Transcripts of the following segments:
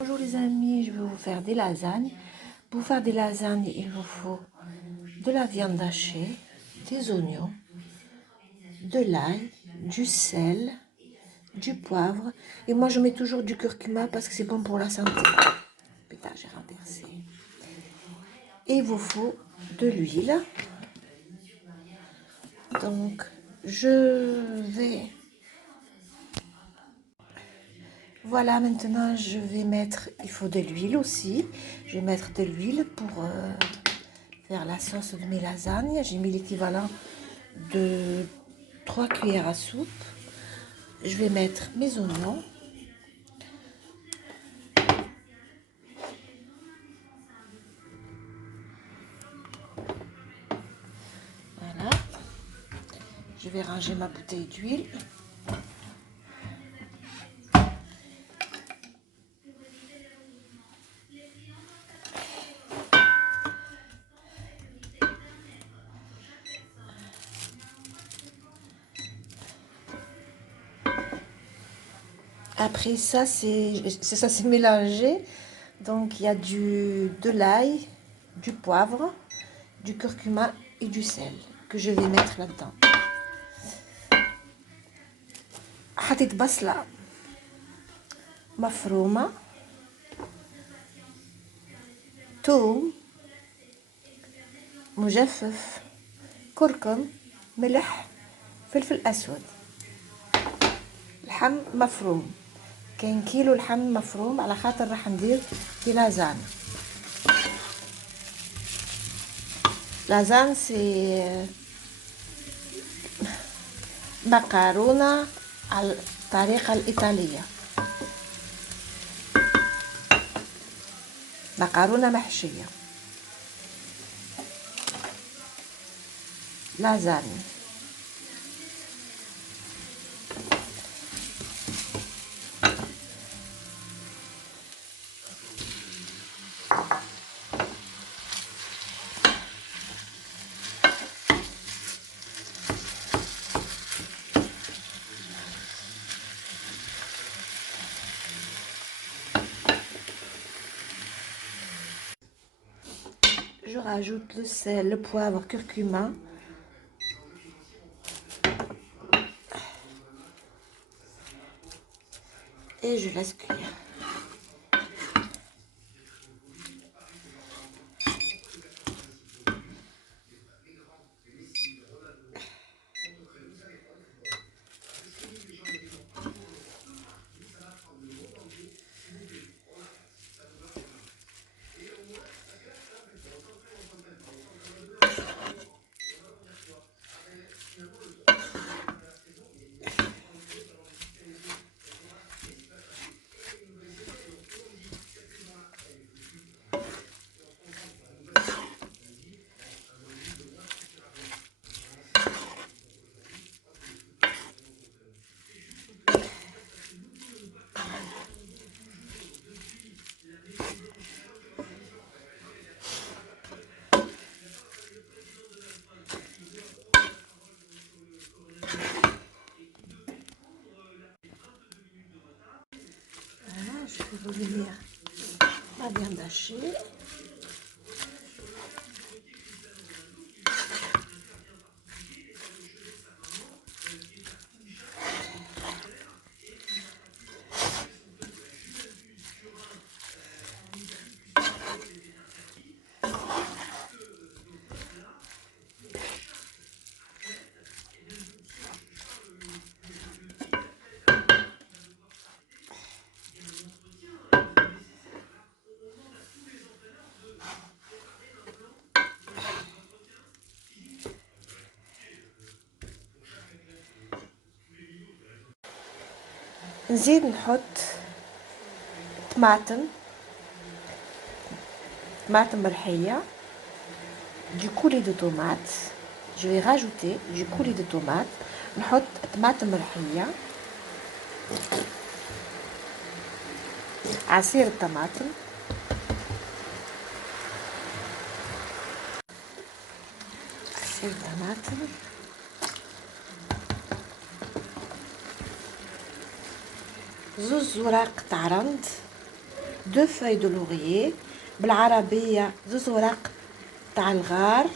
Bonjour les amis, je vais vous faire des lasagnes. Pour faire des lasagnes, il vous faut de la viande hachée, des oignons, de l'ail, du sel, du poivre. Et moi, je mets toujours du curcuma parce que c'est bon pour la santé. Putain, j'ai renversé. Et il vous faut de l'huile. Donc, je vais... Voilà, maintenant, je vais mettre... Il faut de l'huile aussi. Je vais mettre de l'huile pour faire la sauce de mes lasagnes. J'ai mis l'équivalent de 3 cuillères à soupe. Je vais mettre mes oignons. Voilà. Je vais ranger ma bouteille d'huile. Après ça, c'est mélangé. Donc il y a de l'ail, du poivre, du curcuma et du sel que je vais mettre là-dedans. حطيت بصلة مفرومة، ثوم مجفف، كركم، ملح، فلفل أسود، لحم مفروم. كاين كيلو لحم مفروم على خاطر راح ندير دي لازانيا. لازان سي مكرونة على الطريقة الإيطالية، مكرونة محشية، لازانيا. Je rajoute le sel, le poivre, curcuma. Et je laisse cuire. Voilà, je vais revenir ma viande hachée. نزيد نحط طماطم مرحية، du coulis de tomate. Je vais rajouter du coulis de tomate. نحط طماطم مرحية، عصير الطماطم، عصير الطماطم، زوز وراق تاع رند 2 feuilles de laurier بالعربية زوز ورق تاع الغار.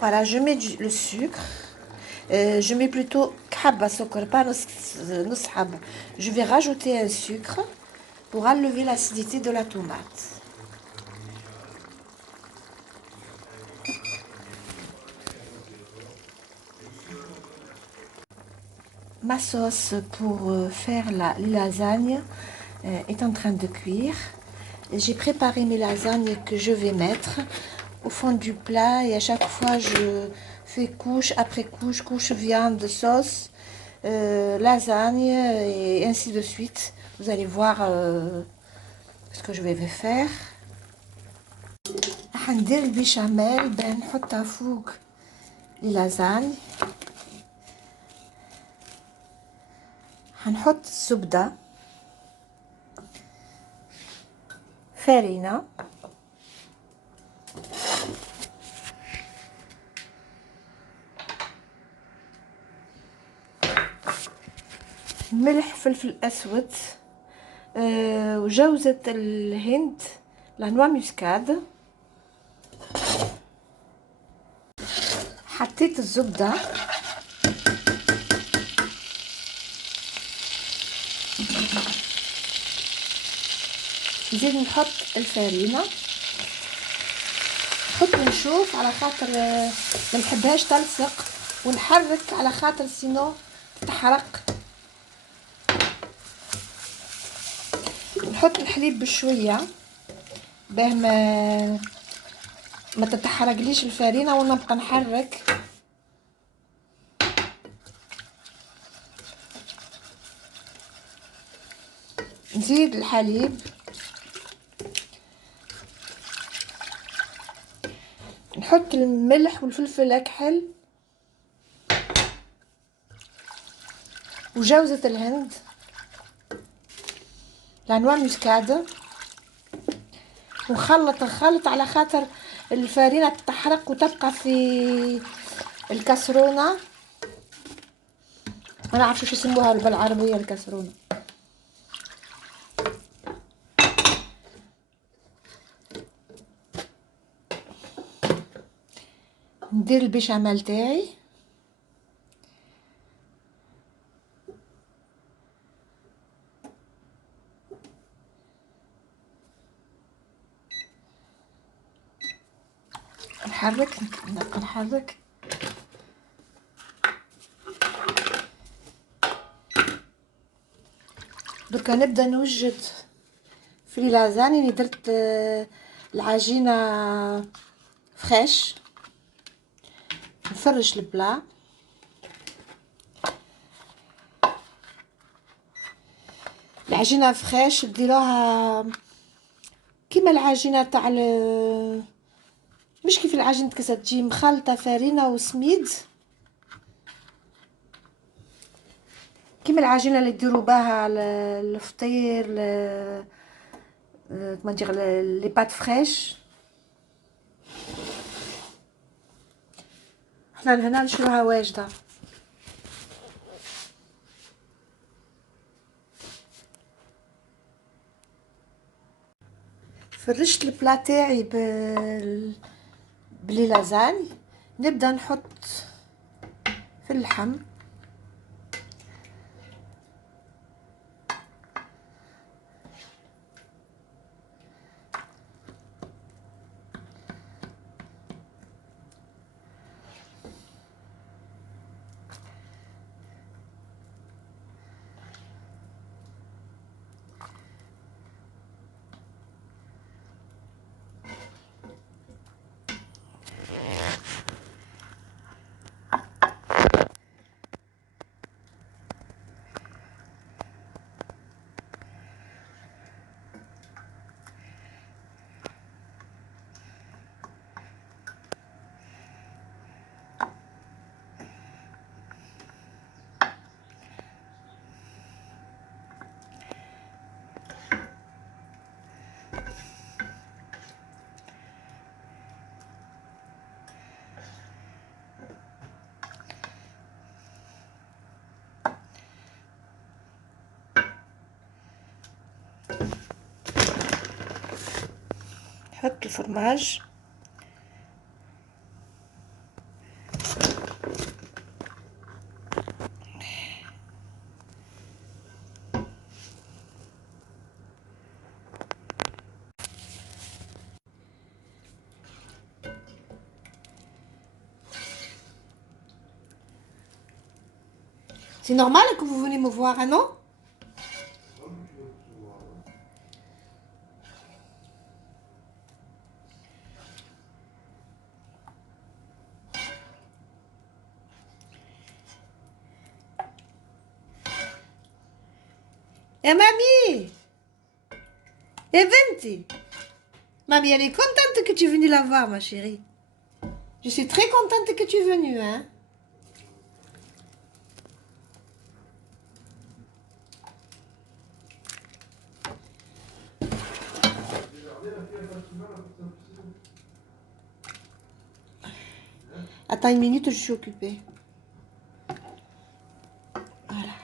Voilà, je mets le sucre. Je mets plutôt كحبة سكر, pas نص حبة. Je vais rajouter un sucre pour enlever l'acidité de la tomate. Ma sauce pour faire les lasagnes est en train de cuire. J'ai préparé mes lasagnes que je vais mettre au fond du plat et à chaque fois je fais couche après couche, couche viande, sauce, lasagne et ainsi de suite. Vous allez voir ce que je vais faire. حندير البيشاميل نحطها فوق لي لازاني. هنحط الزبدة, farine, ملح, فلفل اسود, وجوزة الهند, لا نوا مسكاد. حطيت الزبدة, نزيد نحط الفارينة, نحط ونشوف على خاطر ما نحبهاش تلصق, ونحرك على خاطر سينو تتحرق. نحط الحليب بشوية باه ما تتحرقليش الفارينة ونبقى نحرك. نزيد الحليب, نحط الملح والفلفل الاكحل وجوزة الهند, لانواع مسكادة, ونخلط على خاطر الفارينة تتحرق وتبقى في الكسرونة. ما نعرفش واش يسموها بالعربية الكسرونة. ندير البيشاميل تاعي, نحرك دوكا نبدا نوجد في لازاني. درت العجينه فريش, نفرش البلا, العجينه فريش ديروها كيما العجينه تاع مش كيف العجينه كسات, تجي مخلطه فارينه وسميد كيما العجينه اللي ديروا بها الفطير, كما ندير لي بات فريش. حنا لهنا نشروها واجده. فرشت البلا تاعي بلي لازاني, نبدا نحط في اللحم, نحط الفرماج. C'est normal que vous venez me voir, hein, non? Eh mamie! Eh Venti! Mamie, elle est contente que tu es venue la voir, ma chérie. Je suis très contente que tu es venue, hein? Attends une minute, je suis occupée. Voilà.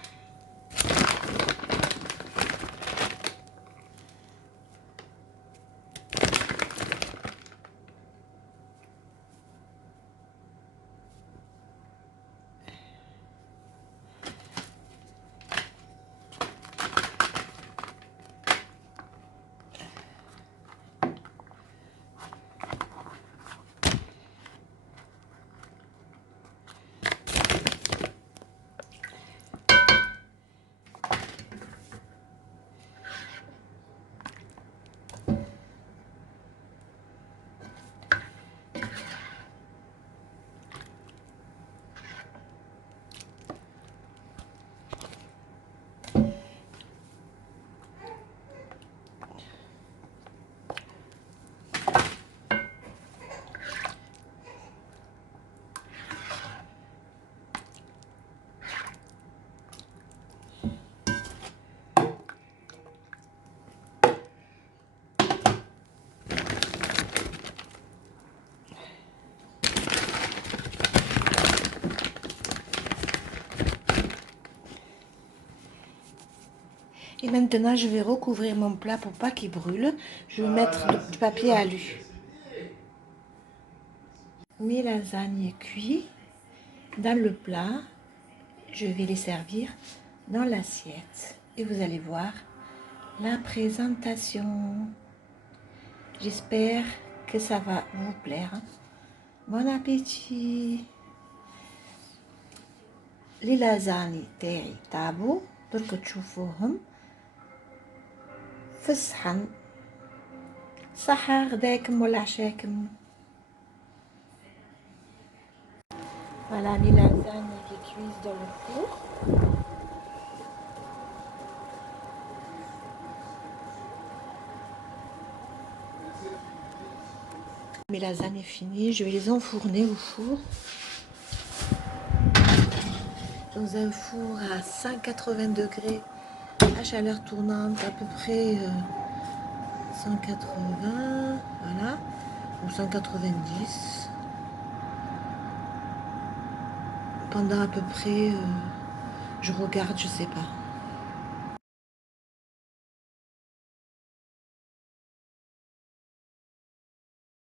Et maintenant, je vais recouvrir mon plat pour pas qu'il brûle. Je vais mettre du papier alu. Mes lasagnes cuites dans le plat. Je vais les servir dans l'assiette. Et vous allez voir la présentation. J'espère que ça va vous plaire. Bon appétit. Les lasagnes تاعي طابو درك تشوفوهم في الصحن. صحة غداكم ولا عشاكم. Voilà mes lasagnes qui cuisent dans le four. Mes lasagnes finies, je vais les enfourner au four. Dans un four à 180 degrés à chaleur tournante, à peu près 180, voilà, ou 190. Pendant à peu près, je regarde, je sais pas.